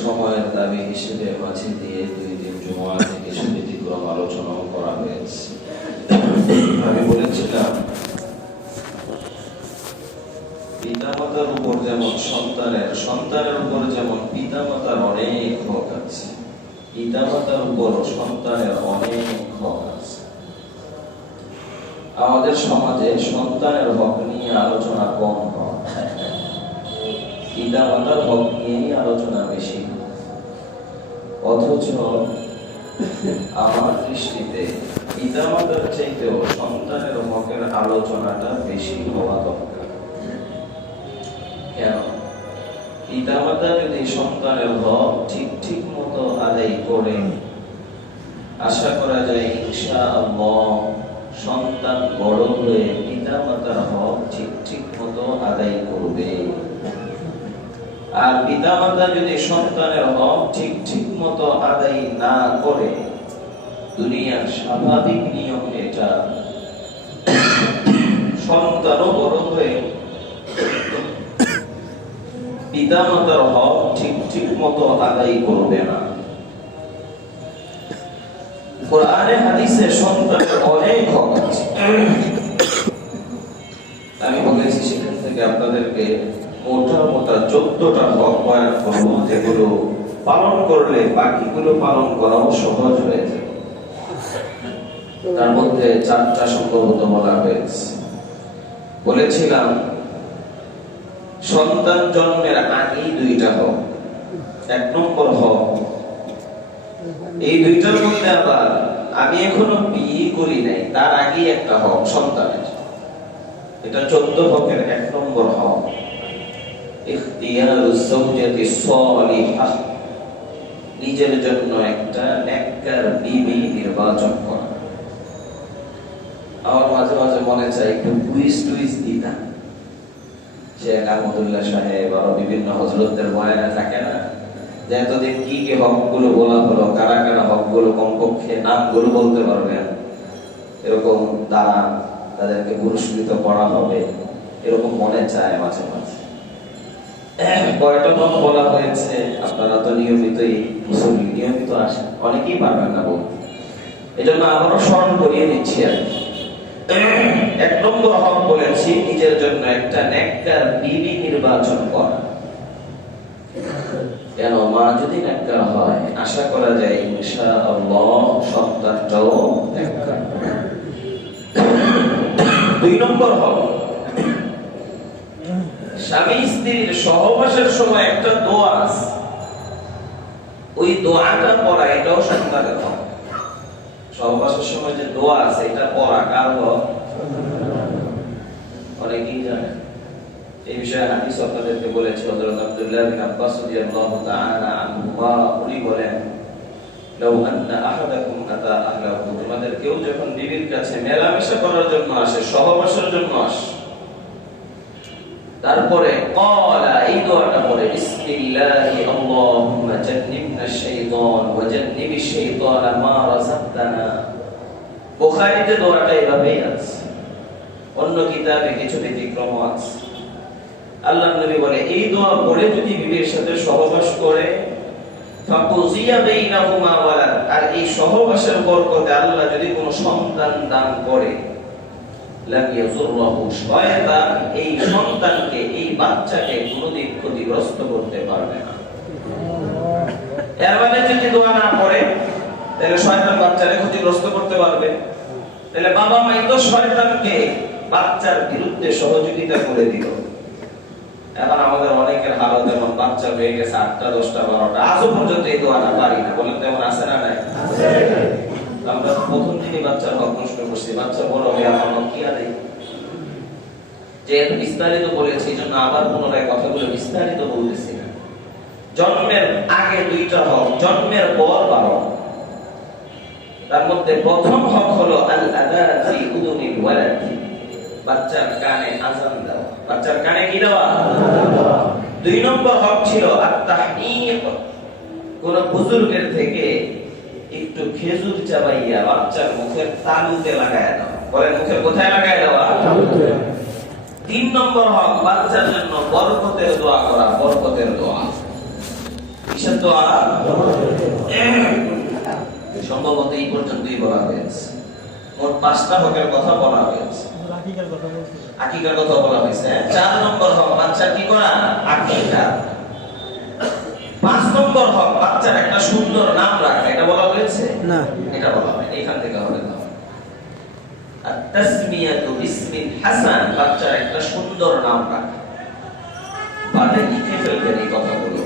সময়ের দাবি হিসেবে মাঝে দিয়ে 2 দিন জুমা থেকে ব্যতিক্রম আলোচনাও করা হয়েছে। আমি বলেছিলাম পিতামাতার উপর যেমন সন্তানের উপর যেমন পিতামাতার অনেক হক আছে, পিতামাতার উপর সন্তানের অনেক হক আছে। আমাদের সমাজে সন্তানের হক নিয়ে আলোচনা কম হয়, পিতামাতার হক নিয়েই আলোচনা বেশি। অথচ আমার দৃষ্টিতে পিতামাতার চাইতেও সন্তানের হকের আলোচনাটা বেশি হওয়া দরকার। কেন? পিতামাতা যদি সন্তানের হক ঠিক মতো আদায় করে, আশা করা যায় ইনশাআল্লাহ সন্তান বড় হয়ে পিতামাতার হক ঠিক মতো আদায় করবে। আর পিতামাতা যদি সন্তানের হক ঠিক মতো আদায় না করে, দুনিয়ার স্বাভাবিক নিয়ম এটা, সন্তানও বড় হয়ে পিতামাতার হক ঠিক মতো আদায় করবে না। কোরআনে হাদিসে সন্তানের অনেক হক আছে। আমি বলেছি সেখান থেকে আপনাদেরকে মোটা 14টা হক বয়ান করব, যেগুলো পালন করলে বাকিগুলো পালন করাও সহজ হয়ে যাবে। তার মধ্যে 4টা সম্ভবত বলা হয়েছে। বলেছিলাম সন্তান জন্মের আগেই 2টা হক। 1 নম্বর হক, এই 2টার মধ্যে আবার আমি এখনো বিয়ে করি নাই, তার আগেই একটা হক সন্তানের। এটা 14 হকের 1 নম্বর হক, ইখতিয়ারুজ যাওজাতি সালিহা, নিজের জন্য একটা নেককার বিবি নির্বাচন করা। আমার মাঝে মাঝে মনে চায় একটু কুইজ দিতাম। শেখ আহমদুল্লাহ সাহেব আর বিভিন্ন হযরতদের বয়ানে থাকে না যে এতদিন কি হকগুলো বলা হলো, কারা হকগুলো কমপক্ষে নামগুলো বলতে পারবেন, এরকম দ্বারা তাদেরকে পুরস্কৃত করা হবে, এরকম মনে চায় মাঝে মাঝে। কয়টা হক বলা হয়েছে? আপনারা তো নিয়মিতই মুসলিম, নিয়মিত আসেন, অনেকেই পারবেন না বলতে, এজন্য আবারও স্মরণ করিয়ে দিচ্ছি। আর 1 নম্বর হক বলেছি নিজের জন্য একটা নেককার বিবি নির্বাচন করা। কেন? মা যদি নেককার হয়, আশা করা যায় ইনশাআল্লাহ সন্তানটাও নেককার। 2 নম্বর হক, স্বামী স্ত্রীর সহবাসের সময় একটা দোয়া আছে, ওই দোয়াটা পড়া, এটাও সন্তানের হক। সহবাসের সময় যে দোয়া আছে এটা পড়া কার হক? অনেকেই জানে। এই বিষয়ে হাদিস আপনাদেরকে বলেছি, হযরত আব্দুল্লাহ বিন আব্বাস রাদিয়াল্লাহু তাআলা আনহুমা উনি বলেন, লাউ আন্না আহাদাকুম আতা আহলাহু, তোমাদের কেউ যখন বিবির কাছে মেলামেশা করার জন্য আসে, সহবাসের জন্য আসে, তারপরে ক্বালা, এই দোয়াটা পড়ে, বিসমিল্লাহি আল্লাহুম্মা জান্নিবনা শাইতান ওয়া জান্নিবিশ শাইতানা মা রাযাকতানা। বুখারীতে দোয়াটা এভাবেই আছে, অন্য কিতাবে কিছু ব্যতিক্রম আছে। আল্লাহর নবী বলে, এই দোয়া পড়ে যদি বিবির সাথে সহবাস করে, ফাকুজিয়া বাইনাহুমা ওয়ালাদ, আর এই সহবাসের বরকতে আল্লাহ যদি কোনো সন্তান দান করে, লাম ইয়াযুরহু শায়তান, এই সন্তানকে, এই বাচ্চাকে কোনোদিন ক্ষতিগ্রস্ত করতে পারবে না। এর মানে যদি দোয়া না পড়ে, তাহলে শয়তান বাচ্চাকে ক্ষতিগ্রস্ত করতে পারবে। তাহলে বাবা মাই তো শয়তানকে বাচ্চার বিরুদ্ধে সহযোগিতা করে দিল। এখন আমাদের অনেকের হালত এমন, বাচ্চা হয়ে গেছে 8টা 10টা 12টা, আজও পর্যন্ত এই দোয়াটা পারি না। বলেন তেমন আছে না নাই? আমরা প্রথম দিনই বাচ্চার হক নষ্ট করছি, বাচ্চা বড় হয়ে আমার হক কি আদায়? যেহেতু বিস্তারিত বলেছি, এই জন্য আবার পুনরায় কথাগুলো বিস্তারিত বলতেছি না। জন্মের আগে 2টা হক, জন্মের পর 12। তার মধ্যে প্রথম হক হলো আল আযান ফি উযুনিল ওয়ালাদ, বাচ্চার কানে আযান দেওয়া। বাচ্চার কানে কি দেওয়া? 2 নম্বর হক ছিল আত-তাহনীক, কোন বুজুর্গের থেকে একটু খেজুর চাবাইয়া বাচ্চার মুখের তালুতে লাগায় দেওয়া। বলেন মুখের কোথায় লাগায় দেওয়া? তালুতে। 3 নম্বর হক, বাচ্চার জন্য বরকতের দোয়া করা। বরকতের দোয়া কিসের দোয়া সম্ভবত এই পর্যন্তই বলা হয়েছে। মোট 5টা হকের কথা বলা হয়েছে। আকিকার কথা বলা হয়েছে। 4 নম্বর হক বাচ্চার কি করা? আকিকা। 5 নম্বর হক বাচ্চার একটা সুন্দর নাম রাখা। এটা বলা হয়েছে না, এটা বলা হয় এখান থেকে হবে না। আত-তাসমিয়াতু বিসমিন হাসান, বাচ্চার একটা সুন্দর নাম রাখা। বাড়ি লিখে ফেলবেন এই কথাগুলো,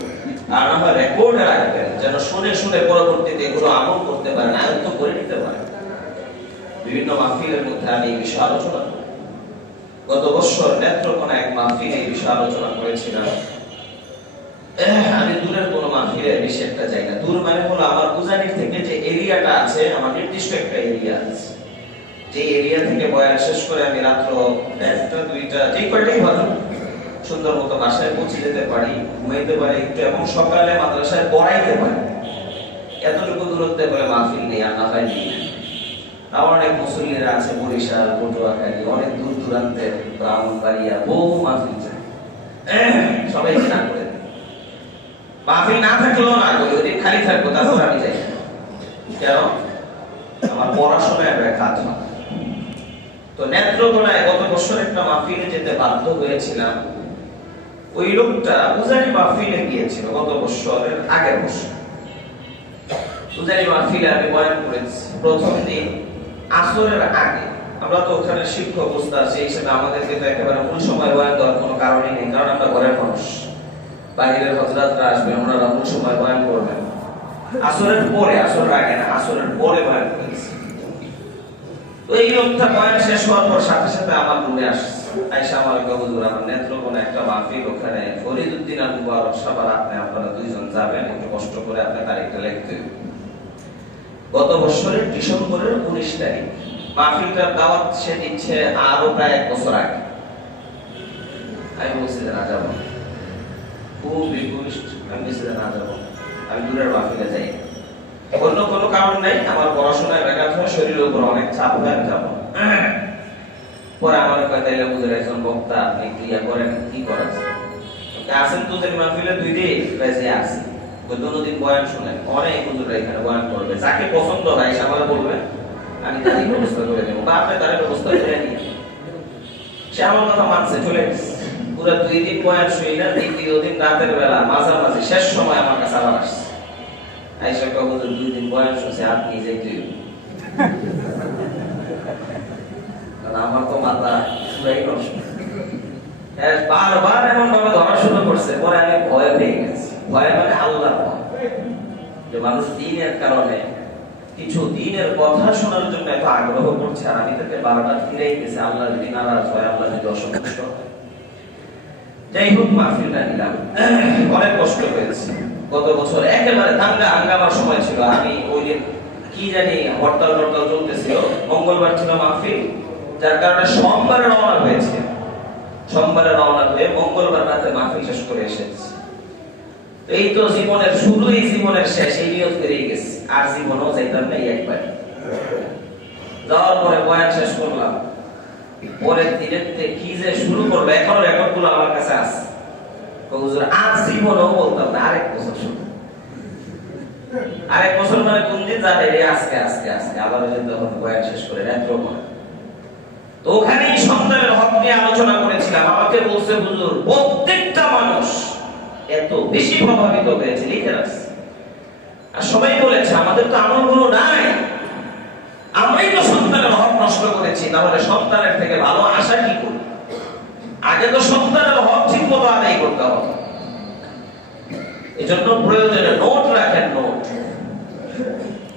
আর আমার রেকর্ডে রাখবেন, যেন শুনে শুনে পরবর্তীতে এগুলো আমল করতে পারেন, আয়ত্ত করে নিতে পারেন। বিভিন্ন মাহফিলের মধ্যে আমি এই বিষয়ে আলোচনা করি। গত বছর নেত্রকোনা এক মাহফিলে এই বিষয়ে আলোচনা করেছিলাম। আমি দূরের কোন মাহফিলে বেশি একটা যাই না। দূর মানে হলো আমার উজানির থেকে যে এরিয়াটা আছে, আমার নির্দিষ্ট একটা এরিয়া আছে, যে এরিয়া থেকে বয়ান শেষ করে আমি রাত্র 1টা 2টা যে কয়টাই ভালো সুন্দর মতো বাসায় পৌঁছে যেতে পারি, ঘুমাইতে পারি একটু, এবং সকালে মাদ্রাসায় পড়াইতে পারি। এতটুকু দূরত্বে করে মাহফিল নেই, আল্লাহ হয়নি। আমার অনেক মুসল্লিরা আছে বরিশাল, পটুয়াখালী, অনেক দূর দূরান্তের, ব্রাহ্মণবাড়িয়া, বহু মাহফিল যায়। সবাই না করে মাহফিল না থাকলেও না করি, ওই দিন খালি থাকবো, তারপর আমি যাই। কেন? আমার পড়াশোনায় ব্যাঘাত হয়। তো নেত্রকোনায় গত বছর একটা মাহফিলে যেতে বাধ্য হয়েছিলাম। ওই লোকটা উজানি মাহফিলে গিয়েছিল গত বছরের আগের বছর। উজানি মাহফিলে আমি বয়ান করেছি প্রথম দিন আসরের আগে। আমরা তো ওখানে শিক্ষক উস্তাদ, সেই হিসেবে আমাদেরকে তো একেবারে মূল সময় বয়ান দেওয়ার কোনো কারণই নেই, কারণ আমরা ঘরের মানুষ। বাহিরের হযরতরা আসবেন, ওনারা মূল সময় বয়ান করবেন। আসরের পরে, আসরের আগে না, আসরের পরে বয়ান করেছি। তো এই লোকটা বয়ান শেষ হওয়ার পর সাথে সাথে আমার রুমে আসছে। আয়েশা আমাকে বলল, হুজুর আমার নেত্রকোনা একটা মাহফিল, ওখানে ফরিদউদ্দিন আর মুবারক সাহেব, আপনি আপনারা দুইজন যাবেন, একটু কষ্ট করে আপনি তারিখটা লিখতে হবে। গত বছরের ডিসেম্বরের 19 তারিখ মাহফিলটার দাওয়াত সে দিচ্ছে আরো প্রায় 1 বছর আগে। আমি বলছি যে না যাবো, খুব রিকোয়েস্ট, আমি বলছি যে না যাবো, আমি দূরের মাহফিলে যাই। অন্য কোনো কারণ নেই, আমার পড়াশোনায় ব্যাঘাত হয়, শরীরের উপর অনেক চাপ হয়, আমি যাবো। পরে আমার কথা এলে বুঝে একজন বক্তা, আপনি ক্রিয়া করেন, কি করেন? আসেন তো যে মাহফিলে 2 দিন বেঁচে আসি, দিন বয়ান শুনেন, অনেক হুজুররা এখানে বয়ান করবে, যাকে পছন্দ হয় সে আমার বলবে, আমি তারই ব্যবস্থা করে দেবো, বা আপনি তার ব্যবস্থা করে নিয়ে। সে আমার কথা মানছে, চলে গেছে। পুরো 2 দিন বয়ান শুনি না, দ্বিতীয় দিন রাতের বেলা মাঝামাঝি শেষ সময় আমার কাছে আবার আসছে। আয়েশা কয়, হুজুর 2 দিন বয়ান শুনছে, আপনি যেতে আমার তো মাথা পুরাই নষ্ট। বারবার এমন ভাবে ধরা শুরু করছে, পরে আমি ভয় পেয়ে গেছি। ভয় মানে আল্লাহর ভয়, যে মানুষ দ্বীনের কারণে কিছু দ্বীনের কথা শোনার জন্য এত আগ্রহ করছে, আর আমি তাকে বারবার ফিরেই গেছি, আল্লাহ যদি নারাজ হয়, আল্লাহ যদি অসন্তুষ্ট হয়। যাই হোক, মাহফিলটা নিলাম, অনেক কষ্ট হয়েছে। গত বছর একেবারে দাঙ্গা হাঙ্গামার সময় ছিল। আমি ওই দিন কি জানি হরতাল চলতেছিল, মঙ্গলবার ছিল মাহফিল, যার কারণে সোমবারে রওনা হয়েছে। সোমবারে রওনা হয়ে মঙ্গলবার রাতে মাহফিল শেষ করে এসেছি। এই তো জীবনের শুরু, এই জীবনের শেষ, এই নিয়ত করেই গেছি, আর জীবনও যাইতাম না। একবার যাওয়ার পরে বয়ান শেষ করলাম, পরের দিনের কি যে শুরু করবো, এখনো রেকর্ড গুলো আমার কাছে আছে। হুজুর আর জীবনও বলতাম না, আরেক বছর শুরু, আরেক বছর মানে কোন দিন যাবে, আজকে আজকে আজকে আবার যখন বয়ান শেষ করে নেত্রকোনা। তো ওখানেই সন্তানের হক নিয়ে আলোচনা করেছিলাম। আমাকে বলছে, হুজুর প্রত্যেকটা মানুষ এত বেশি প্রভাবিত হয়েছে, লিখে রাখছে। আর সবাই বলেছে আমাদের তো আমলগুলো নাই, আমরাই তো সন্তানের হক নষ্ট করেছি, তাহলে সন্তানের থেকে ভালো আশা কি করি? আগে তো সন্তানের হক ঠিক মতো আদায় করতে হবে। এজন্য প্রয়োজনে নোট রাখেন, নোট।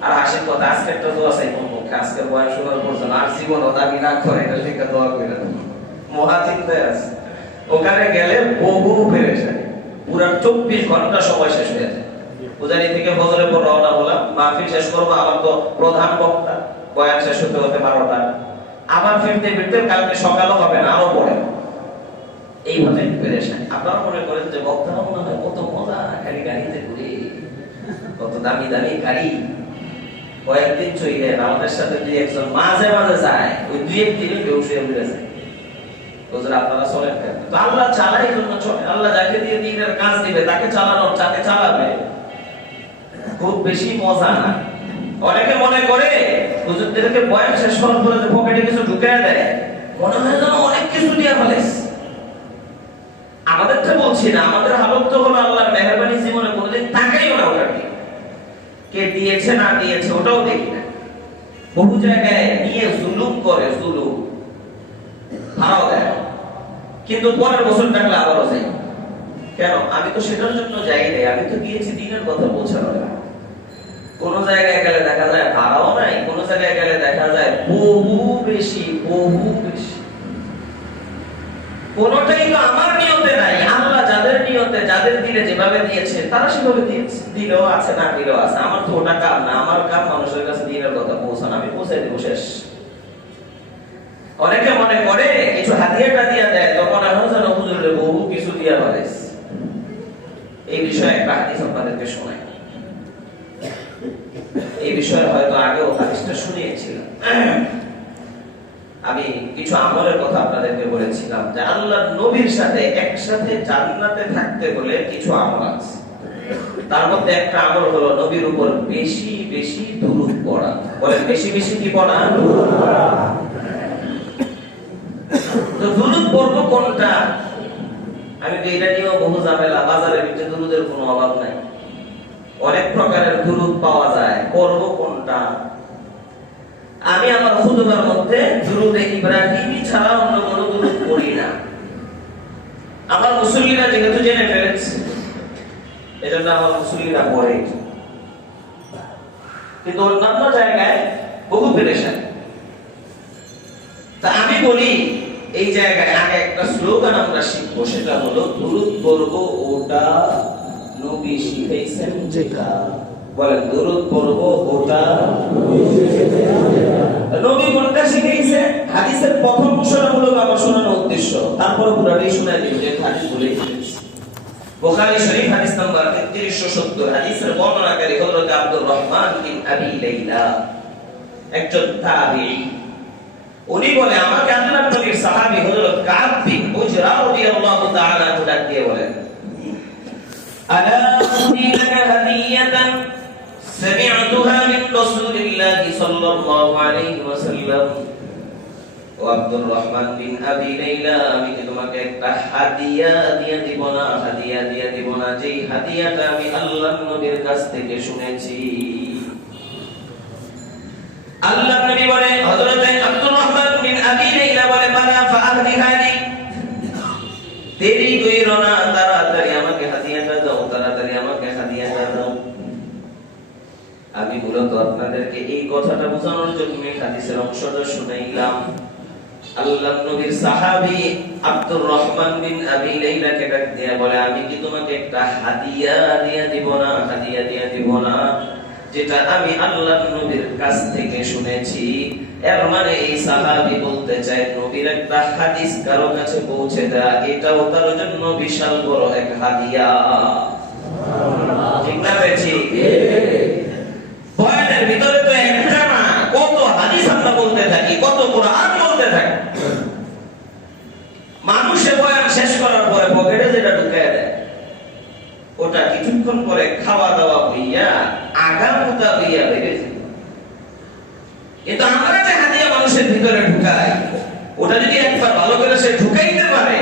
আর হাসির কথা, আজকে একটা দোয়া চাই কোন মুখে, আজকের বয়ান শোনার পর আর জীবনও দাবি না করে, এটা লিখে দোয়া করে দেন। মহা চিন্তায় আছে, ওখানে গেলে বহু পেরেশানি, পুরা 24 ঘন্টা সময় শেষ হয়ে যায়। উজানি থেকে ফজরের পর রওনা হলাম, মাহফিল শেষ করবো, আমার তো প্রধান বক্তা, বয়ান শেষ হতে হতে 12টা, আবার ফিরতে ফিরতে কালকে সকালও হবে না, আরো পরে। এইভাবে পেরেশানি। আপনারা মনে করেন যে বক্তারা মনে হয় কত মজা, খালি গাড়িতে ঘুরে, কত দামি দামি গাড়ি, কয়েকদিন চলে আমাদের সাথে 2-1 মাঝে মাঝে যায়, ওই 2-1 দিনে বেউসে উঠে যায়। হুজুর আপনারা চলেন কেন? তো আল্লাহ চালাই জন্য চলে। আল্লাহ যাকে দিয়ে দ্বীনের কাজ দিবে তাকে চালানোর, যাকে চালাবে খুব বেশি মজা না। অনেকে মনে করে হুজুরদেরকে বয়ান শেষ হওয়ার পরে পকেটে কিছু ঢুকায় দেয়, মনে হয় যেন অনেক কিছু দিয়ে ফেলেছে। আমাদেরটা বলছি না, আমাদের হালত তো হলো আল্লাহর মেহেরবানি, জীবনে কোনোদিন তাকাইও না ওটার দিকে, কে দিয়েছে না দিয়েছে ওটাও দেখি না। বহু জায়গায় নিয়ে জুলুম করে, জুলুম ভাড়াও দেয়, কিন্তু পরের বছর টাকলে আবারও যাই। কেন? আমি তো সেটার জন্য যাই নাই, আমি তো গিয়েছি দিনের কথা পৌঁছানোর। কোন জায়গায় গেলে দেখা যায় ভাড়াও নাই, কোন জায়গায় গেলে দেখা যায় বহু বেশি, বহু বেশি। কোনটাই তো আমার নিয়তে নাই। আল্লাহ যাদের নিয়তে, যাদের দিলে যেভাবে দিয়েছে তারা সেভাবে দিয়েছে, দিলেও আছে না দিলেও আছে। আমার তো ওটা কাম না, আমার কাম মানুষের কাছে দিনের কথা পৌঁছানো, আমি পৌঁছাই দেবো, শেষ। অনেকে মনে করে কিছু হাদিয়া টাদিয়া দেয়, তখন এখন যেন হুজুরের বহু কিছু দিয়া ফেলেছে। এই বিষয়ে একটা হাদিস আপনাদেরকে শোনাই। এই বিষয়ে হয়তো আগেও হাদিসটা শুনিয়েছিলাম। আমি কিছু আমলের কথা আপনাদেরকে বলেছিলাম যে আল্লাহর নবীর সাথে একসাথে জান্নাতে থাকতে হলে কিছু আমল আছে। তার মধ্যে একটা আমল হলো নবীর উপর বেশি বেশি দুরূদ পড়া। বলে বেশি বেশি কি পড়া? দুরূদ পড়া। তো দুরূদ পড়বো কোনটা? আমি তো এটা নিয়েও বহু ঝামেলা, বাজারের ভিতরে দুরূদের কোনো অভাব নাই, অনেক প্রকারের দুরূদ পাওয়া যায়, পড়বো কোনটা? আমি আমার খুতবার মধ্যে দুরূদে ইব্রাহিমি ছাড়া অন্য কোনো দুরূদ পড়ি না। আমার মুসল্লিরা যেহেতু জেনে ফেলেছে, এজন্য আমার মুসল্লিরা পড়ে, কিন্তু অন্যান্য জায়গায় বহু পেরেশান। তা আমি বলি এই জায়গায় আগে একটা স্লোগান আমরা শিখবো, সেটা হলো দুরূদ পড়বো ওটা নবী শিখাইছেন যেটা। বলেন দুরূদ পড়বো ওটা নবী কোনটা শিখাইছে। হাদিসের প্রথম অংশটা হলো আমার শোনানোর উদ্দেশ্য, তারপর পুরোটাই শোনাই দিব, যে হাদিস বলে দিয়েছি। বুখারী শরীফ হাদিস নাম্বার 3370, হাদিসের বর্ণনাকারী হযরত আব্দুর রহমান বিন আবি লাইলা, একজন তাবিঈ। উনি বলে আমাকে আল্লাহর নবীর সাহাবী হযরত কাব বিন উজরা রাদিয়াল্লাহু তাআলা ডাক দিয়ে বলেন, আলা উহদি লাকা হাদিয়াতান সামি'তুহা মিন রাসূলিল্লাহি সাল্লাল্লাহু আলাইহি ওয়াসাল্লাম। ও আব্দুর রহমান বিন আবি লাইলা, আমি কি তোমাকে একটা হাদিয়া দিয়ে দিব না? হাদিয়া দিয়ে দিব না, যেই হাদিয়াটা আমি আল্লাহর নবীর কাছ থেকে শুনেছি। আল্লাহর নবী বলে, হযরত আব্দুর রহমান বিন আবি লাইলা বলে, বালা ফাআহদিহানি, দেরি কইরো না, তাড়াতাড়ি আমাকে হাদিয়াটা দাও, তাড়াতাড়ি আমাকে হাদিয়াটা দাও। আমি মূলত আপনাদেরকে এই কথাটা বোঝানোর জন্য হাদিসের অংশটা শুনাইলাম। আল্লাহর নবীর সাহাবী আব্দুর রহমান বিন আবি লাইলাকে ডাক দিয়ে বলে, আমি কি তোমাকে একটা হাদিয়া দিয়ে দিব না? হাদিয়া দিয়ে দিব না, যেটা আমি আল্লাহর নবীর কাছ থেকে শুনেছি। এর মানে এই সাহাবী বলতে চায় নবীর একটা হাদিস কারো কাছে পৌঁছে দেয়া, এটাও তার জন্য বিশাল বড় এক হাদিয়া। ঠিক না বেশি? বয়ানের ভিতরে তো একটা না, কত হাদিস আমরা বলতে থাকি, কত কোরআন বলতে থাকি। মানুষে বয়ান শেষ করার পরে পকেটে যেটা ঢুকায় দেয়, ওটা কিছুক্ষণ পরে খাওয়া দাওয়া হইয়া আগামুতা হইয়া বেড়ে যায়। কিন্তু আমরা যে হাদিয়া মানুষের ভিতরে ঢুকাই, ওটা যদি একবার ভালো করে সে ঢুকাইতে পারে,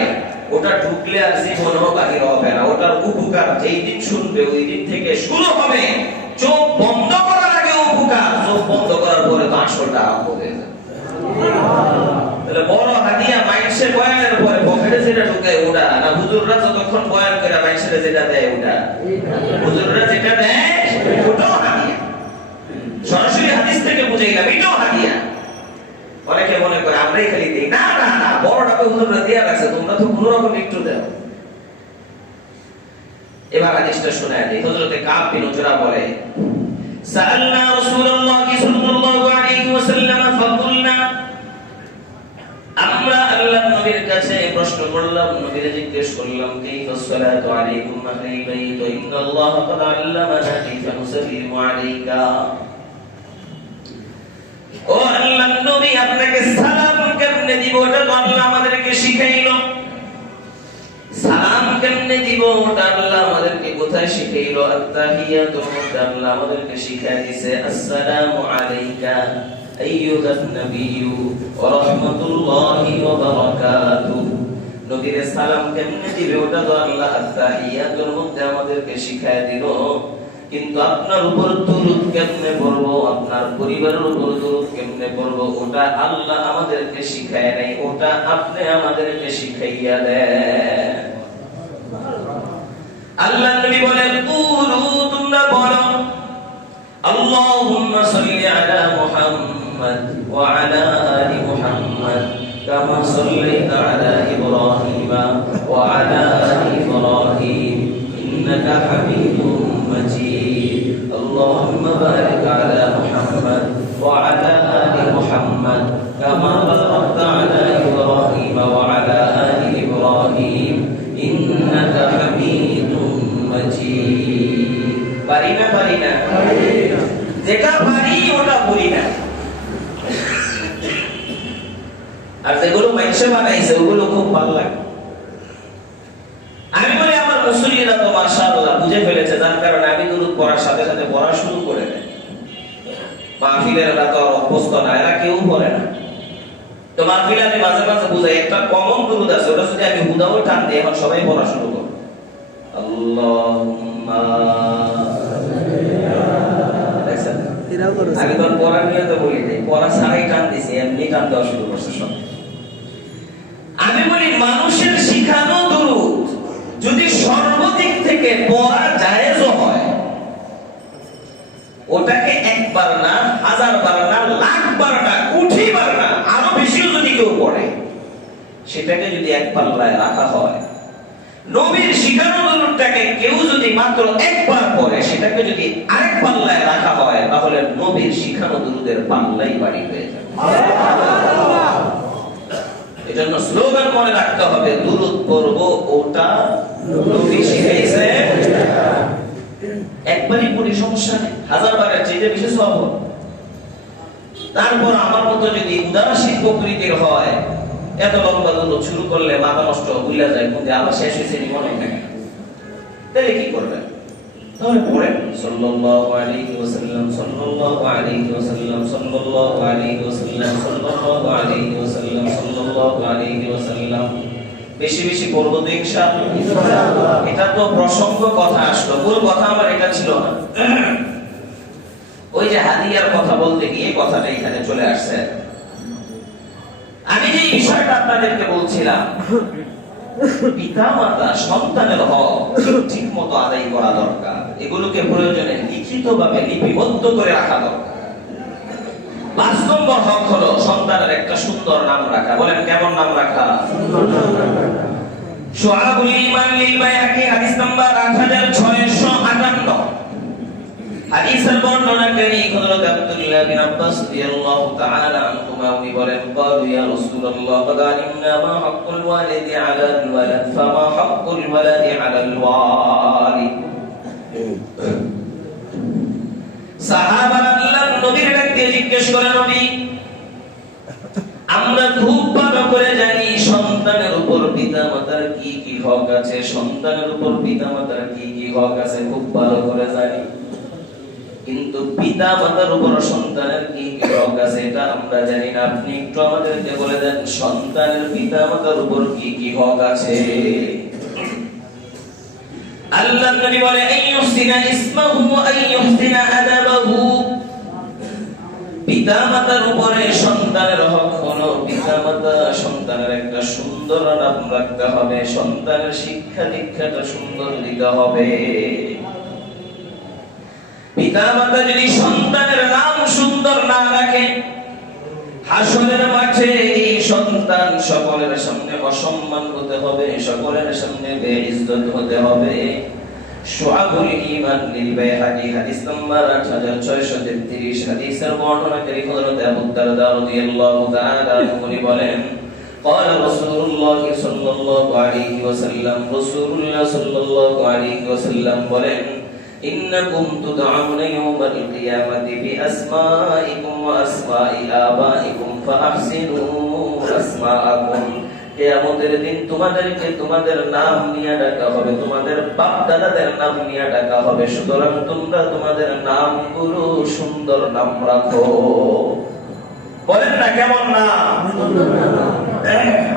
ওটা ঢুকলে আর জীবনও বাহির হবে না। ওটার উপকার যেই দিন শুনবে ওই দিন থেকে শুরু হবে। চোখ বন্ধ করার আগে উপকার, চোখ বন্ধ করার পরে তো আসলটা আরম্ভ হয়ে যায়। তাহলে বড় হাদিয়া মাইন্ডসে বয়ানের পরে পকেটে যেটা ঢুকে ওটা না, হুজুররা যতক্ষণ বয়ান করে মাইন্ডসে যেটা দেয় ওটা, হুজুররা যেটা দেয় ওটাও হাদিয়া। সরাসরি হাদিস থেকে বুঝাইলাম এটাও হাদিয়া। অনেকে মনে করে আমরাই খালি দেই, না না না, বড়টাকে হুজুররা দেয়া রাখছে, তোমরা তো কোনো রকম একটু দাও। এবার হাদিসটা শোনায় দেই। হযরতে কাব বিন উজরা বলে, সাআলনা রাসূলুল্লাহ সাল্লাল্লাহু আলাইহি ওয়াসাল্লাম ফাকুলনা, আমরা আল্লাহর নবীর কাছে প্রশ্ন করলাম, নবীকে জিজ্ঞেস করলাম, কাইফা সালাতু আলাইকুম আহলি বাইত, ইন্নাল্লাহ ক্বাদ আল্লামানা কাইফা নুসাল্লিমু আলাইকা। ও আল্লাহর নবী, আপনাকে সালাম কেমনে দিব ওটা তো আল্লাহ আমাদেরকে শিখাইলো। সালাম কেমনে দিব ওটা আল্লাহ আমাদেরকে কোথায় শিখাইলো? আত-তাহিয়াতুল মধ্যে আল্লাহ আমাদেরকে শিখায় দিয়েছে আসসালামু আলাইকা আইয়ুহান নাবিয়্যু ওয়া রাহমাতুল্লাহি ওয়া বারাকাতুহু। নবীর সালাম কেমনে দিবে ওটা তো আল্লাহ আত-তাহিয়াতুল মধ্যে আমাদেরকে শিখায় দিল। কিন্তু আপনার উপর দরুদ কেমনে পড়বো, আপনার পরিবারের উপর দরুদ কেমনে পড়বো ওটা আল্লাহ আমাদেরকে শিখায় নাই, ওটা আপনি আমাদেরকে শিখাইয়া দেন। আল্লাহ নবী বলেন কুলু, তোমরা বলো আল্লাহুম্মা সাল্লি আলা মুহাম্মাদ ওয়া আলা আলি মুহাম্মাদ কামা সাল্লাইতা আলা ইব্রাহিম ওয়া আলা আলি ইব্রাহিম ইন্নাকা হামিদুম মাজিদ। আল্লাহুম্মা বারিক আলা মুহাম্মাদ ওয়া আলা আলি মুহাম্মাদ কামা বারাকতা আলা ইব্রাহিম ওয়া আলা আলি ইব্রাহিম ইন্নাকা হামিদুম মাজিদ। পারি না? পারি না? যেটা পারি ওটা বলি না, আর যেগুলো মানুষে বানাইছে ওগুলো খুব ভালো লাগে। আমি বলি আমার মুসল্লিরা তো মাশাআল্লাহ বুঝে ফেলেছে, যার কারণে আমি দুরূদ পড়ার সাথে সাথে পড়া শুরু করে দেয়। মাহফিলের রাত আর অভ্যস্ত না, এরা কেউ পড়ে না। তো মাহফিলে আমি মাঝে মাঝে বুঝাই একটা কমন দুরূদ আছে, ওটা যদি আমি হুদাও টান দিই এখন সবাই পড়া শুরু করে আল্লাহুম্মা। আমি তো পড়া নিয়ে তো বলি নাই, পড়া ছাড়াই টান দিছি, এমনি টান দেওয়া শুরু করছে সব। আমি বলি মানুষের শিখানো দুরূদ যদি সর্বদিক থেকে পড়া জায়েজ হয়, ওটাকে একবার না, হাজারবার না, লাখবার না, কোটিবার না, আরো বেশিও যদি কেউ পড়ে, সেটাকে যদি এক পাল্লায় রাখা হয়, নবীর শিখানো দুরূদটাকে কেউ যদি মাত্র একবার পড়ে, সেটাকে যদি আরেক পাল্লায় রাখা হয়, তাহলে নবীর শিখানো দুরূদের পাল্লাই বাড়ি হয়ে যাবে। এজন্য স্লোগান মনে রাখতে হবে, দুরূদ পড়বো ওটা নবী শিখাইছে। একবারই পড়ি সমস্যা নেই, হাজারবারের চাইতে বেশি সওয়াব হবে। তারপর আমার মতো যদি উদাসীন প্রকৃতির হয়, এত লম্বা দুরূদ শুরু করলে মাথা নষ্ট ভুলে যায়, কিন্তু আবার শেষ হয়েছে মনে হয় না, তাহলে কি করবেন? তাহলে পড়েন সাল্লাল্লাহু আলাইহি ওয়াসাল্লাম, সাল্লাল্লাহু আলাইহি ওয়াসাল্লাম, সাল্লাল্লাহু আলাইহি ওয়াসাল্লাম, সাল্লাল্লাহু আলাইহি ওয়াসাল্লাম, সাল্লাল্লাহু আলাইহি ওয়াসাল্লাম। বেশি বেশি পড়ব তো ইনশাআল্লাহ। এটা তো প্রসঙ্গ কথা আসলো, মূল কথা আমার এটা ছিল না। ওই যে হাদিয়ার কথা বলতে গিয়ে কথাটা এখানে চলে আসছে। আমি যে বিষয়টা আপনাদেরকে বলছিলাম, পিতামাতা সন্তানের হক ঠিক মতো আদায় করা দরকার। এগুলোকে প্রয়োজনে লিখিতভাবে লিপিবদ্ধ করে রাখা দরকার। ৫ নম্বর হক হলো সন্তানের একটা সুন্দর নাম রাখা। বলেন কেমন নাম রাখা? শুআবুল ঈমান লিল বাইহাকি হাদিস নাম্বার 8658। হাদিসের বর্ণনাকারী হযরত আব্দুল্লাহ বিন আব্বাস রাদিয়াল্লাহু তাআলা আনহুমা উনি বলেন ক্বালু ইয়া রাসূলুল্লাহ ক্বাদ আলিমনা মা হাক্কুল ওয়ালিদি আলাল ওয়ালাদ ফামা হাক্কুল ওয়ালাদি আলাল ওয়ালিদ। সাহাবারা আল্লাহর নবীর কাছে জিজ্ঞেস করে, নবী আমরা খুব ভালো করে জানি সন্তানের উপর পিতামাতার কি কি হক আছে, সন্তানের উপর পিতামাতার কি কি হক আছে খুব ভালো করে জানি, কিন্তু পিতামাতার উপর সন্তানের কি কি হক আছে এটা আমরা জানি না। আপনি একটু আমাদেরকে বলে দেন সন্তানের পিতামাতার উপর কি কি হক আছে। আল্লাহর নবী বলে আইয়ুহসিনা ইসমাহু আইয়ুহসিনা আদাবাহু। পিতামাতার উপরে সন্তানের হক হলো পিতামাতা সন্তানের একটা সুন্দর নাম রাখতে হবে, সন্তানের শিক্ষা দীক্ষাটা সুন্দর দিতে হবে। পিতামাতা যদি সন্তানের নাম সুন্দর না রাখে, হাসরের মাঠে এই সন্তান সকলের সামনে অসম্মান হতে হবে, সকলের সামনে বেইজ্জত হতে হবে। শুআবুল ঈমান লিল বাইহাকি হাদিস নাম্বার 8633। হাদিসের বর্ণনাকারী হযরত আবু দারদা রাদিয়াল্লাহু তাআলা আনহু বলেন قال رسول الله صلى الله عليه وسلم রাসূলুল্লাহ সাল্লাল্লাহু আলাইহি ওয়াসাল্লাম বলেন إنكم تدعون يوم القيامة بأسمائكم وأسماء آبائكم فأحسنوا أسماءكم কিয়ামতের দিন তোমাদেরকে তোমাদের নাম নিয়ে ডাকা হবে, তোমাদের বাপ দাদাদের নাম নিয়ে ডাকা হবে। সুতরাং তোমরা তোমাদের নামগুলো সুন্দর নাম রাখো। বলেন না কেমন নাম?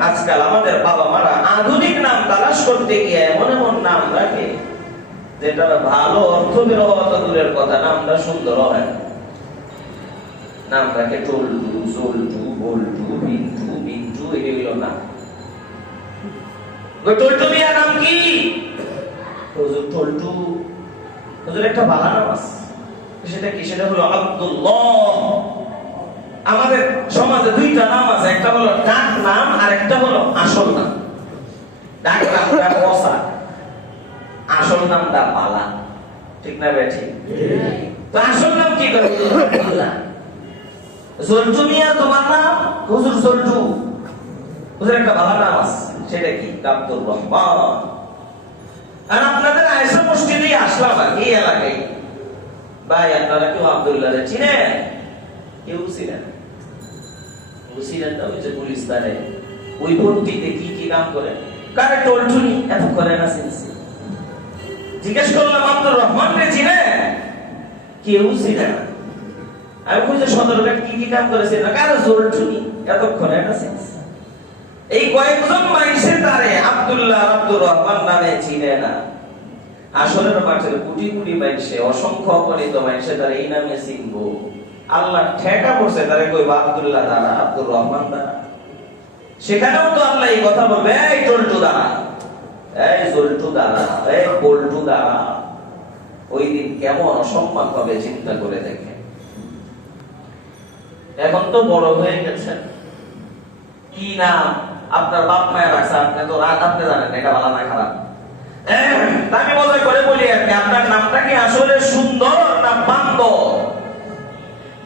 আজকাল আমাদের বাবা মারা আধুনিক নাম তালাশ করতে গিয়ে এমন এমন নাম রাখে যেটা ভালো অর্থ বের হওয়া তো দূরের কথা, নামটা সুন্দর হয় না। নাম রাখে টল্টু, জল্টু, বল্টু, বিন্টু, মিন্টু, এগুলো না। টল্টু মিয়া নাম কি? হুজুর টল্টু, হুজুর একটা ভালো নাম আছে, সেটা কি? সেটা হলো আব্দুল্লাহ। আমাদের সমাজে দুইটা নাম আছে, একটা হলো ডাক নাম আর একটা হলো আসল নাম। ডাক নামটা বসা, আসল নামটা পালা। ঠিক না বেঠি? তো আসল নাম কি করে? জল্টু মিয়া তোমার নাম? হুজুর জল্টু। হুজুর একটা ভালো নাম আছে, সেটা কি? আব্দুর রহমান। আর আপনাদের আয়েশা মসজিদে আসলাম আর এই এলাকায়, ভাই আপনারা কেউ আব্দুল্লাহ চিনেন? কেউ ছিলেন? ছিলেন না? ওই যে গুলিস্তানে ওই ভর্তিতে কি কি কাম করে, কারে টলটুনি এত করে না চিনছি। জিজ্ঞেস করলাম আব্দুর রহমান রে চিনে? কেউ ছিলেন না। আমি বুঝে সদরঘাট কি কি কাম করেছে না, কারে জলটুনি এতক্ষণে না চিনছি। এই কয়েকজন মানুষের তারে আব্দুল্লাহ আব্দুর রহমান নামে চিনে না। আসলের মাঠের কোটি কোটি মানুষে, অসংখ্য অগণিত মানুষে তারা এই নামে চিনবো। আল্লাহ ঠেকা পড়ছে তারে কইব আব্দুল্লাহ দ্বারা, আব্দুর রহমান দ্বারা। সেখানেও তো আল্লাহ এই কথা বলবে, এই টল্টু দ্বারা, এই জল্টু দ্বারা, এই বল্টু দ্বারা। ওই দিন কেমন অসম্মান হবে চিন্তা করে দেখে। এখন তো বড় হয়ে গেছেন, কি নাম আপনার বাপ মায়ের রাখছে, আপনি তো আপনি জানেন এটা ভালো না খারাপ। আমি মজা করে বলি আর কি, আপনার নামটা কি আসলে সুন্দর না বান্দর?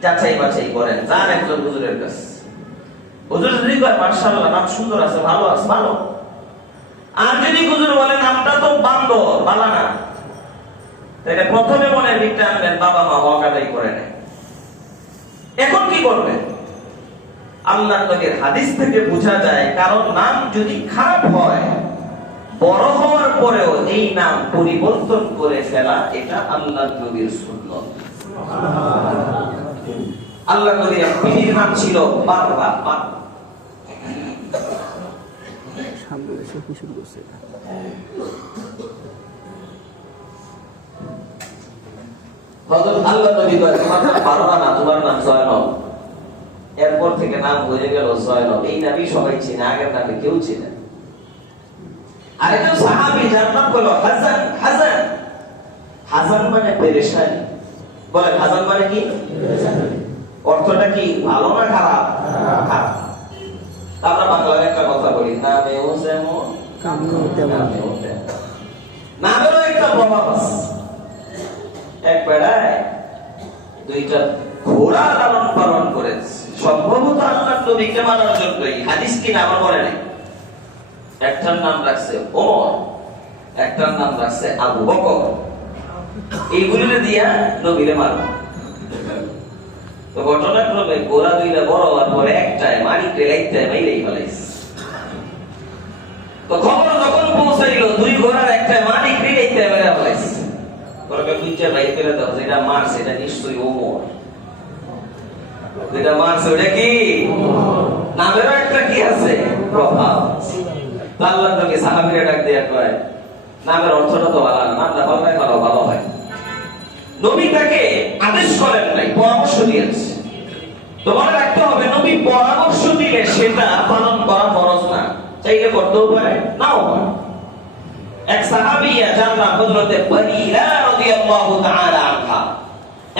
যাচাই বাছাই করেন, যান একজন হুজুরের কাছে। হুজুর যদি কয় মাশাআল্লাহ নাম সুন্দর আছে, ভালো আছে, ভালো। আর যদি হুজুর বলে নামটা তো বান্দর, ভালো না, তাহলে প্রথমে মনে দিকটা আনবেন, বাবা মা ওয়াকাদাই করে নেয়। এখন কি করবেন? আল্লাহর নবীর হাদিস থেকে বোঝা যায়, কারণ নাম যদি খারাপ হয়, বড় হওয়ার পরেও এই নাম পরিবর্তন করে ফেলা, এটা আল্লাহর নবীর সুন্নাত। আল্লাহর নবীর বিবির নাম ছিল বাররা। সামনে এসে কি শুরু করছে? হযরত আল্লাহর নবী কয়, তোমার নাম বাররা না, তোমার নাম জয়নব। এরপর থেকে নাম হয়ে গেল জয়নব। এই নামই সবাই চেনে, আগের নামে কেউ চেনে। আরেকজন সাহাবী যার নাম হলো হাসান। হাসান, হাসান মানে পেরেশানি। বলেন হাসান মানে কি? অর্থটা কি? ভালো না খারাপ? খারাপ। আমরা বাংলায় একটা কথা বলি, নামেও যেমন কামেও তেমন। নামেরও একটা প্রভাব আছে। এক বেড়ায় দুইটা ঘোড়া লালন পালন করেছে, সম্ভবত আল্লাহর নবীকে মানার জন্যই। হাদিস কিনা আমার মনে নেই। একটার নাম রাখছে ওমর, একটার নাম রাখছে আবু বকর। এইগুলিরে দিয়া নবীরে মারবে। তো ঘটনাক্রমে ঘোড়া দুইটা বড় হওয়ার পরে একটায় মালিকরে লাইতে মাইরেই ফেলাইছে। তো খবর যখন পৌঁছাইল, দুই ঘোড়ার একটায় মালিকরে লাইতে মেরে ফেলাইছে। বলকে দুইটা ভাই ফেলে দাও, যেটা মারছে এটা নিশ্চয়ই ওমর। যেটা মারছে ওটা কি? নামেরও একটা কি আছে? প্রভাব। আল্লাহর নবী সাহাবীরা ডাক দিয়ে কয়, নামের অর্থটা তো ভালো না, নামটা পাল্টাই ভালো হয়। নবী তাকে আদেশ করেন নাই, পরামর্শ দিয়েছে। তোমার রাখতে হবে, নবী পরামর্শ দিলে সেটা পালন করা ফরজ না, চাইলে করতেও পারে, নাও পারে। এক সাহাবিয়া যার নাম হযরত বারিরা রাদিয়াল্লাহু তাআলা আনহা,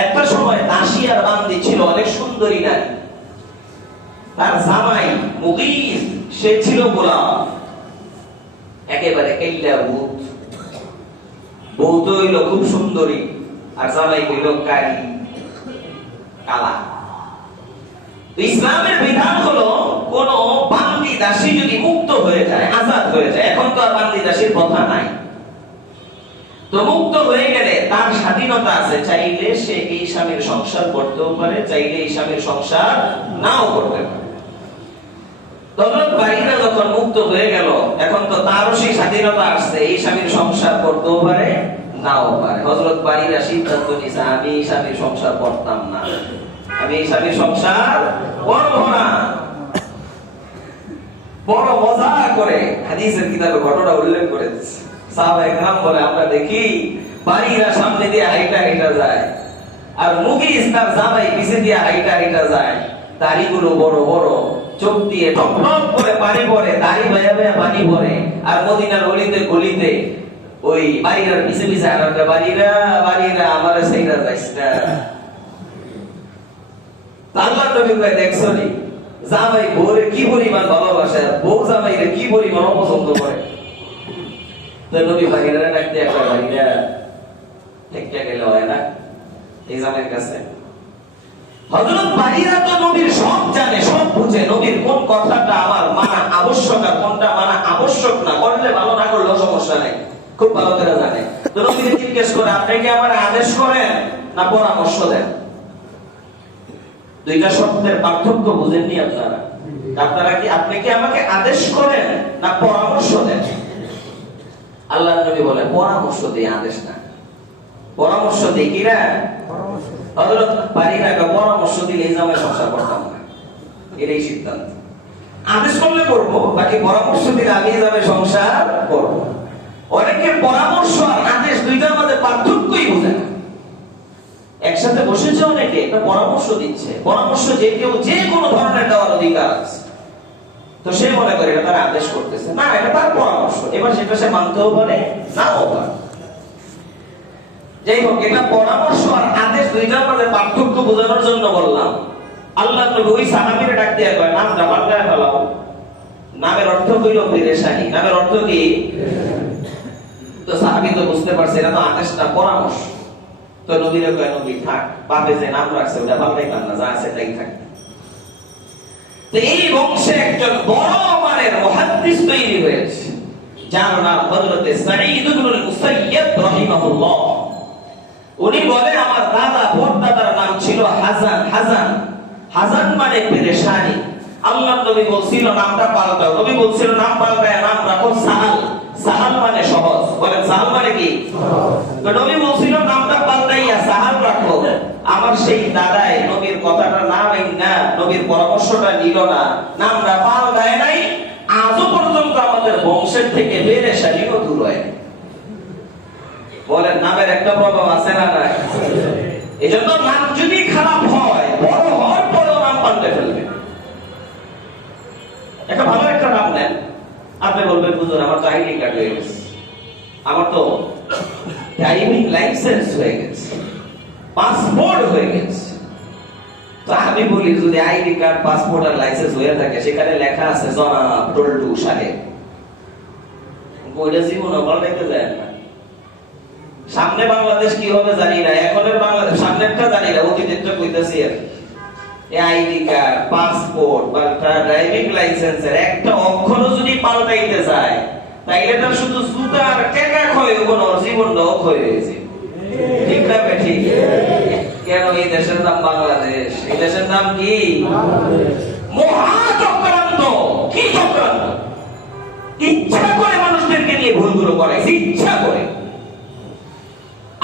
একটা সময় দাসী আর বান্দি ছিল, অনেক সুন্দরী নারী। তার জামাই মুগীস, সে ছিল গোলাম, একেবারে কাইলা ভূত। বউ তো হইল খুব সুন্দরী, আর জামাই হইল কারি কালা। ইসলামের বিধান হলো, কোন বান্দি দাসী যদি মুক্ত হয়ে যায়, আজাদ হয়ে যায়, এখন তো আর বান্দি দাসীর প্রথা নাই, তো মুক্ত হয়ে গেলে তার স্বাধীনতা আছে, চাইলে সে এই স্বামীর সংসার করতেও পারে, চাইলে এই স্বামীর সংসার নাও করতে পারে। হযরত বাড়িরা যখন মুক্ত হয়ে গেল, এখন তো তারও সেই স্বাধীনতা আসছে, এই স্বামীর সংসার করতেও পারে নাও পারে। হযরত বাড়িরা সিদ্ধান্ত নিয়েছে, আমি এই স্বামীর সংসার করতাম না, আমি এই স্বামীর সংসার করব না। বড় মজা করে হাদিসের কিতাবে ঘটনা উল্লেখ করেছে। সাহাবায়ে কেরাম বলে, আমরা দেখি বাড়িরা সামনে দিয়ে হাইটা হাইটা যায়, আর মুগিস তার জামাই পিছে দিয়ে হাইটা হাইটা যায়। দাড়িগুলো বড় বড়, চোখ দিয়ে টপ টপ করে পানি পড়ে, দাড়ি বেয়া বেয়া পানি পড়ে। আর মদিনার গলিতে গলিতে ওই বাড়িরার পিছে পিছে আনারটা, বাড়িরা বাড়িরা আমার সেইরা যাইস না। আল্লাহর নবী কয়, দেখছো নি জামাই বউরে কি পরিমাণ ভালোবাসে, বউ জামাইরে কি পরিমাণ অপছন্দ করে। তো নবী বাড়িরা ডাকতে, একটা বাড়িরা ঠেকটা গেলে হয় না এই জামাইয়ের কাছে। হযরত বাড়িরা তো নবীর সব জানে, সব বুঝে, নবীর কোন কথাটা আমার মানা আবশ্যক আর কোনটা মানা আবশ্যক না, করলে ভালো না করলেও সমস্যা নেই, খুব ভালো করে জানে। তো নবীকে জিজ্ঞেস করে, আপনি কি আমার আদেশ করেন না পরামর্শ দেন? দুইটা শব্দের পার্থক্য বুঝেননি আপনারা? আপনারা কি, আপনি কি আমাকে আদেশ করেন না পরামর্শ দেন? আল্লাহর নবী বলে, পরামর্শ দেই, আদেশ না। পরামর্শ দেই কিনা? হযরত বাড়িরা পরামর্শ দিলে এই জামাই সংসার করতাম না, এটাই সিদ্ধান্ত। আদেশ করলে করব, বাকি পরামর্শ দিলে আমি এই জামাই সংসার করব। অনেকে পরামর্শ আর আদেশ দুইটার মধ্যে পার্থক্যই বোঝে না। একসাথে বসেছে অনেকে, একটা পরামর্শ দিচ্ছে। পরামর্শ যে কেউ যে কোনো ধরনের দেওয়ার অধিকার আছে, তো সে মনে করে এটা তার আদেশ করতেছে না, এটা তার পরামর্শ। এবার সেটা সে মানতেও পারে, নাও পারে। যাই হোক, এটা পরামর্শ আর আদেশ দুইটার মধ্যে পার্থক্য বোঝানোর জন্য বললাম। আল্লাহর নবী ওই সাহাবীরে ডাক দিয়ে কয়, নামটা পাল্টায় ফেলাও। নামের অর্থ হইল পেরেশানি। নামের অর্থ কি? তো সাহাবী তো বুঝতে পারছে এটা তো আদেশ না, পরামর্শ। তো নবীরে কয়, নবী থাক, বাপে যে নাম রাখছে ওটা পাল্টাইতাম না, যা আছে তাই থাক। তো এই বংশে একজন বড় মানের মুহাদ্দিস তৈরি হয়েছে, যার নাম হযরত সাঈদ ইবনুল মুসাইয়্যিব রাহিমাহুল্লাহ। উনি বলে, আমার দাদা পরদাদার নাম ছিল হাসান। হাসান হাসান মানে পেরেশানি। আল্লাহর নবী বলছিল নামটা পাল্টাও, নবী বলছিল নাম পাল্টায় নাম রাখো সাহাল। সাহাল মানে সহজ। বলেন সাহাল মানে কি? তো নবী বলছিল নামটা পাল্টাইয়া সাহাল রাখো। আমার সেই দাদাই নবীর কথাটা না মাইনা, নবীর পরামর্শটা নিল না, নামটা পাল্টায় নাই। আজও পর্যন্ত আমাদের বংশের থেকে পেরেশানিও দূর হয় নাই। বলেন নামের একটা প্রভাব আছে না নাই? এজন্য নাম যদি খারাপ হয়, বড় হওয়ার পরেও নাম পাল্টে ফেলবে। একটা ভালো একটা নাম নেন, আপনি বলবেন হুজুর আমার তো আইডি কার্ড হয়ে গেছে, আমার তো ড্রাইভিং লাইসেন্স হয়ে গেছে, পাসপোর্ট হয়ে গেছে। তো আমি বলি, যদি আইডি কার্ড, পাসপোর্ট আর লাইসেন্স হয়ে থাকে, সেখানে লেখা আছে জনাব টল্টু সাহেব, ওইটা জীবনে পাল্টাইতে যায় না। সামনে বাংলাদেশ কি হবে জানি না, এখনের বাংলাদেশ সামনেরটা জানি না, অতীতেরটা কইতাছি আর। এই আইডি কার্ড, পাসপোর্ট বা ড্রাইভিং লাইসেন্সের একটা অক্ষরও যদি পাল্টাইতে যায়, তাইলে তো শুধু জুতা আর টাকা ক্ষয় হইব না, জীবনটাও ক্ষয় হয়েছে। ঠিক না ঠিক? কেন এই দেশের নাম বাংলাদেশ? এই দেশের নাম কি? মহা চক্রান্ত। কি চক্রান্ত? ইচ্ছা করে মানুষদেরকে নিয়ে ভুলগুলো করাইছে, ইচ্ছা করে।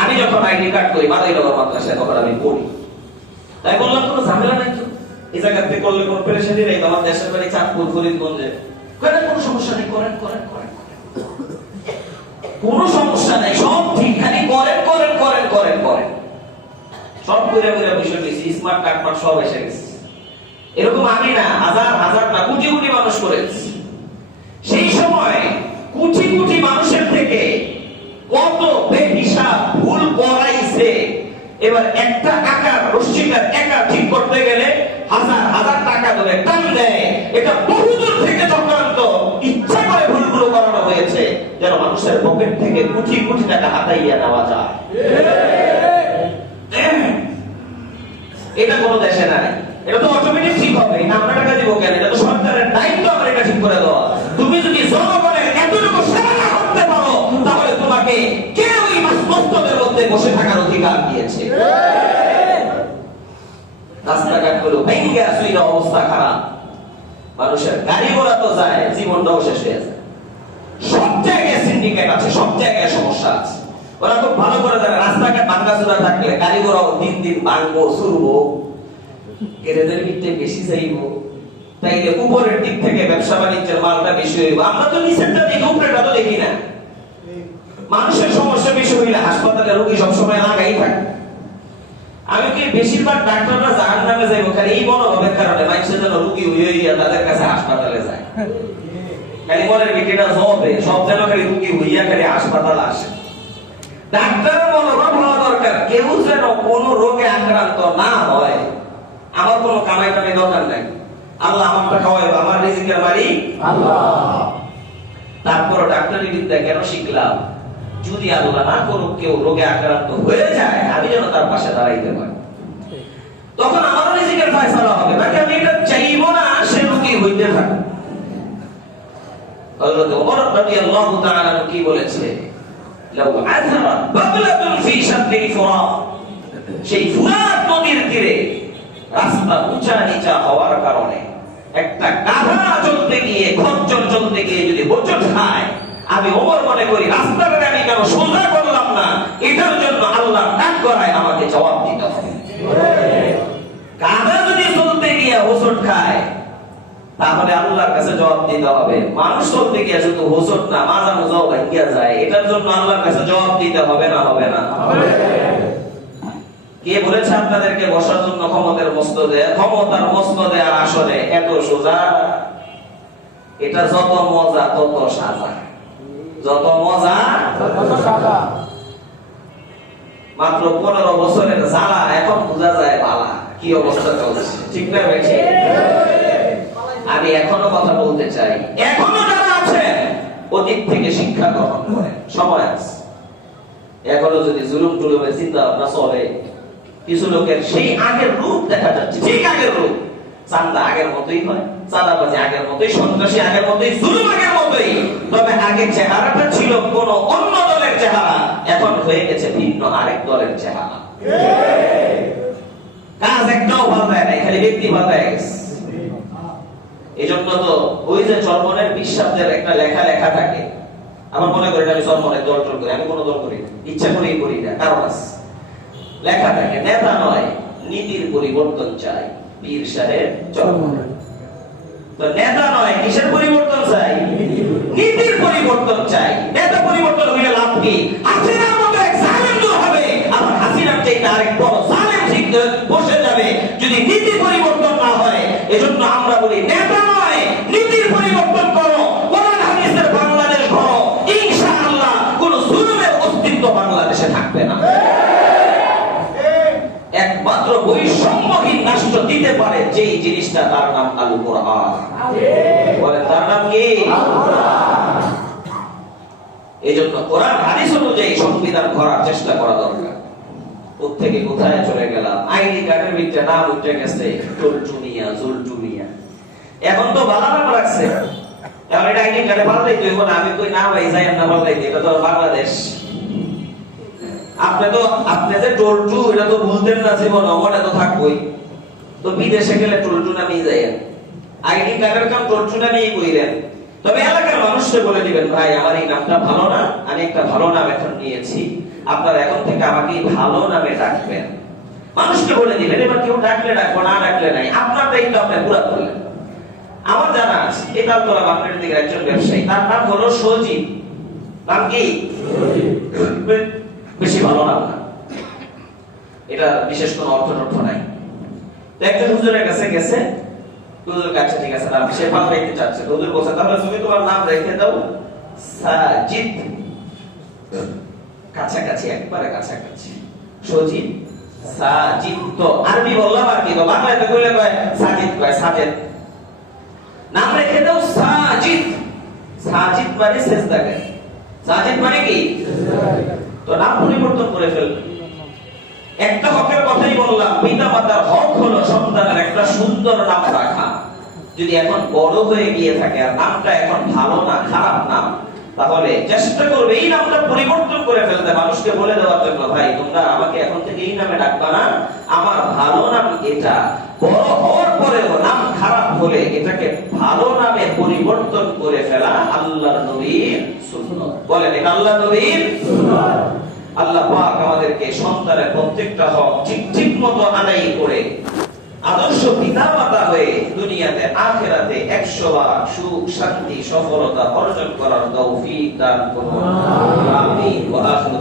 আমি যখন আইডি কার্ড করি মাদারীনগর মাদ্রাসায়, তখন আমি পড়ি, তাই বললাম কোনো ঝামেলা নাই তো, এই জায়গাতে করলে কোনো পেরেশানি নেই। আমার দেশের বাড়ি চাঁদপুর, ফরিদগঞ্জে, কোনো সমস্যা নেই, করেন করেন করেন, কোনো সমস্যা নেই, সব ঠিক, খালি করেন করেন করেন করেন করেন। সব করে করে বিষয় নিয়েছি, স্মার্ট কার্ড মার্ট সব এসে গেছে। এরকম আমি না, হাজার হাজার না, কোটি কোটি মানুষ করেছে। সেই সময় কোটি কোটি মানুষের থেকে কত বেহিসাব ভুল করাইছে। এবার একটা আকার, রশ্মিকার একা ঠিক করতে গেলে হাজার হাজার টাকা ধরে টান দেয়। এটা বহুদূর থেকে চক্রান্ত, ইচ্ছা করে ভুলগুলো করানো হয়েছে, যেন মানুষের পকেট থেকে কোটি কোটি টাকা হাতাইয়া নেওয়া যায়। এটা কোনো দেশে নাই, এটা তো অটোমেটিক ঠিক হবে। এটা আমরা টাকা দিব কেন? এটা তো সরকারের দায়িত্ব আমার এটা ঠিক করে দেওয়া। তুমি যদি জনগণের এতটুকু সেবা না করতে পারো, তাহলে তোমাকে কেউ এই মস্তদের মধ্যে বসে থাকার অধিকার দিয়েছে? রাস্তাঘাটগুলো ভেঙে আসলে অবস্থা খারাপ। মানুষের গাড়ি ঘোড়া তো যায়, জীবনটাও শেষ হয়ে যায়। সব জায়গায় সিন্ডিকেট আছে, সব জায়গায় সমস্যা আছে। ওরা খুব ভালো করে জানে রাস্তাঘাট ভাঙ্গাচোরা থাকলে গাড়ি ঘোড়াও দিন দিন ভাঙবো, ছুড়বো, এদের ভিতরে বেশি চাইব, তাইলে উপরের দিক থেকে ব্যবসা বাণিজ্যের মালটা বেশি হইব। আমরা তো নিচেরটা দেখি, উপরেটা তো দেখি না। মানুষের সমস্যা বেশি হইলে হাসপাতালে রোগী সবসময় লাগাই থাকে। আমি কি বেশিরভাগ ডাক্তাররা জাহান্নামে যাইব খালি এই মনোভাবের কারণে, মানুষের যেন রোগী হইয়া তাদের কাছে হাসপাতালে যায়। খালি মনের ভিতরটা জবে, সব যেন খালি রোগী হইয়া খালি হাসপাতালে আসে। ডাক্তারের মনোভাব হওয়া দরকার, কেউ যেন কোনো রোগে আক্রান্ত না হয়। আমার কোনো কামাই টামাই দরকার নাই, আল্লাহ আমারটা খাওয়াইবে, আমার রিজিকের মালিক আল্লাহ। তারপর ডাক্তারি বিদ্যা কেন শিখলাম? যদি আল্লাহ না করুক কেউ রোগে আক্রান্ত হয়ে যায়, আমি যেন তার পাশে দাঁড়াইতে পারি, তখন আমারও রিজিকের ফয়সালা হবে। বাকি আমি এটা চাইবো না সে রোগী হইতে থাকে। হযরত ওমর রাদিয়াল্লাহু তাআলা কি বলেছে? লাউ আযরা বাবলাতুন ফি শাদ্দিল ফুরাত, সেই ফুরাত নদীর তীরে রাস্তা উঁচা নিচা হওয়ার কারণে একটা গাধা চলতে গিয়ে, খচ্চর চলতে গিয়ে যদি হোঁচট খায়, আমি ওমর মনে করি রাস্তাটা আমি কেন সোজা করলাম না, এটার জন্য আল্লাহ ডাক করায় আমাকে জবাব দিতে হবে। গাধা যদি চলতে গিয়ে হোঁচট খায়, তাহলে আল্লাহর কাছে জবাব দিতে হবে। মানুষ চলতে গিয়ে শুধু হোঁচট না, মাজা মোজাও ভাঙিয়া যায়, এটার জন্য আল্লাহর কাছে জবাব দিতে হবে না? হবে না? কে বলেছে আপনাদেরকে বসার জন্য ক্ষমতার মসনদে, ক্ষমতার মসনদে আর আসলে এত সোজা? এটা যত মজা তত সাজা, যত মজা তত সাজা। মাত্র 15 বছরের জ্বালা এখন বোঝা যায় বালা কি অবস্থা চলছে, ঠিক না বেশি? আমি এখনো কথা বলতে চাই, এখনো যারা আছেন অতীত থেকে শিক্ষা গ্রহণ করেন, সময় আছে। এখনো যদি জুলুম টুলুমের চিন্তা ভাবনা চলে, কিছু লোকের সেই আগের রূপ দেখা যাচ্ছে, ঠিক আগের রূপ। চান্দা আগের মতোই হয়, চাঁদাবাজি আগের মতোই, সন্ত্রাসী আগের মতোই, জুলুম আগের মতোই। তবে আগের চেহারাটা ছিল কোন অন্য দলের চেহারা, এখন হয়ে গেছে ভিন্ন আরেক দলের চেহারা। কাজ একটাও ভালো দেয় নাই, খালি ব্যক্তি ভালো হয়ে গেছে। এই জন্য তো ওই যে চরমনের 20 শব্দের একটা লেখা থাকে, আমার মনে করি আমি চরমনের দল টল করি, আমি কোনো দল করি না, ইচ্ছা করেই করি না, কারণ আছে লেখা থাকে নেতা নয় নীতির পরিবর্তন চাই, পীর সাহেব চরমনের। তো নেতা নয় কিসের পরিবর্তন চাই? নীতির পরিবর্তন চাই। নেতা পরিবর্তন হইলে লাভ কি? হাসিনার মতো এক জালেম দূর হবে, আবার হাসিনার চাইতে আরেক বড় জালেম ঠিক বসে যাবে যদি নীতি পরিবর্তন না হয়। এজন্য আমরা বলি নেতা নয় নীতির পরিবর্তন করো, কোরআন হাদিসের বাংলাদেশ গড়ো, ইনশাআল্লাহ কোন জুলুমের অস্তিত্ব বাংলাদেশে থাকবে না। একমাত্র বৈষম্যহীন রাষ্ট্র দিতে পারে যেই জিনিসটা, তার নাম আল কোরআন। বলে তার নাম কি? এই জন্য কোরআন হাদিস অনুযায়ী সংবিধান করার চেষ্টা করা দরকার। কোথেকে কোথায় চলে গেলাম, আইডি কার্ডের ভিতরে নাম উঠে গেছে টুলটুনিয়া, জুলটুনিয়া। এখন তো বাংলা নাম রাখছে, এখন এটা আইডি কার্ডে পাল্টাই তো না, আমি কই না ভাই যাই না পাল্টাই, এটা তো বাংলাদেশ। আপনি যে টলটু এটা তো ভুলতেন না জীবন, মনে তো থাকবই। তো বিদেশে গেলে টলটু নামেই যাই, আইডি কার্ডের কাম টলটু নামেই কইলেন। তবে এলাকার মানুষকে বলে দিবেন ভাই আমার এই নামটা ভালো না, আমি একটা ভালো নাম এখন নিয়েছি, আপনারা এখন থেকে আমাকে ভালো নামে ডাকবেন। মানুষকে বলে দিবেন, এবার কেউ ডাকলে ডাকবো, না ডাকলে নাই, আপনার দায়িত্ব আপনি পুরা করলেন। আমার জানা আছে এই তালতলা বান্ডারের দিকে একজন ব্যবসায়ী, তার নাম হলো সজীব। নাম কি? বেশি ভালো নাম না, এটা বিশেষ কোনো অর্থ নাই। তো একজন হুজুরের কাছে গেছে, হুজুর কাছে ঠিক আছে নাম সে পাল্টাইতে চাচ্ছে, হুজুর বলছে তাহলে তুমি তোমার নাম রেখে দাও সাজিদ। কাছাকাছি, একবারে কাছাকাছি, সজীব সাজিদ। তো আরবি বললাম আর কি, তো বাংলাতে কইলে কয় সাজিদ, কয় সাজেদ। নাম রেখে দাও সাজিদ। সাজিদ মানে সেজদাকারী, সাজিদ মানে কি? তো নাম পরিবর্তন করে ফেলবে। একটা হকের কথাই বললাম, পিতা মাতার হক হলো সন্তানের একটা সুন্দর নাম রাখা। যদি এখন বড় হয়ে গিয়ে থাকে আর নামটা এখন ভালো না, খারাপ নাম, তাহলে চেষ্টা করবে এই নামটা পরিবর্তন করে ফেলতে, মানুষকে বলে দেওয়ার জন্য ভাই তোমরা আমাকে এখন থেকে এই নামে ডাকবা না, আমার ভালো নাম এটা। বড় হওয়ার পরেও নাম খারাপ হলে এটাকে ভালো নামে পরিবর্তন করে ফেলা আল্লাহর নবীর সুন্নাত। বলেন এটা আল্লাহর নবীর সুন্নাত। আল্লাহ পাক আমাদেরকে সন্তানের প্রত্যেকটা হক ঠিক মতো আদায় করে আদর্শ পিতামাতা হয়ে দুনিয়াতে আখিরাতে 100 বার সুখ শান্তি সফলতা অর্জন করার তৌফিক দান করুন। আমিন ওয়া আখিরু